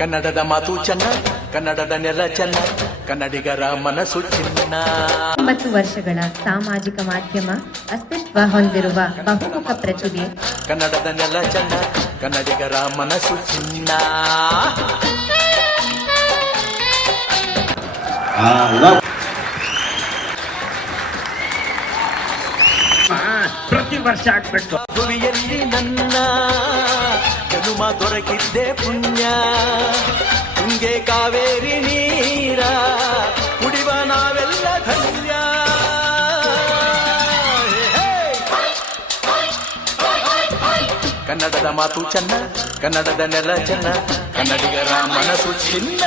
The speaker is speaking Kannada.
ಕನ್ನಡದ ಮಾತು ಚೆನ್ನ, ಕನ್ನಡದ ನೆಲ ಚೆನ್ನ, ಕನ್ನಡಿಗರ ಮನಸ್ಸು ಚಿನ್ನ. 9 ವರ್ಷಗಳ ಸಾಮಾಜಿಕ ಮಾಧ್ಯಮ ಅಸ್ತಿತ್ವ ಹೊಂದಿರುವ ಬಹುಮುಖ ಪ್ರತಿಭೆ. ಕನ್ನಡದ ನೆಲ ಚೆನ್ನ, ಕನ್ನಡಿಗರ ಮನಸ್ಸು ಚಿನ್ನ. ಪ್ರತಿ ವರ್ಷ ಆಗ್ಬೇಕು. ಭುವಿಯಲ್ಲಿ ನನ್ನ ಜನುಮ ದೊರಕಿದ್ದೆ ಪುಣ್ಯ. ತುಂಗೆ ಕಾವೇರಿ ನೀರ ಕುಡಿವ ನಾವೆಲ್ಲ ಧನ್ಯ. ಕನ್ನಡದ ಮಾತು ಚೆನ್ನ, ಕನ್ನಡದ ನೆಲ ಚೆನ್ನ, ಕನ್ನಡಿಗರ ಮನಸ್ಸು ಚಿನ್ನ.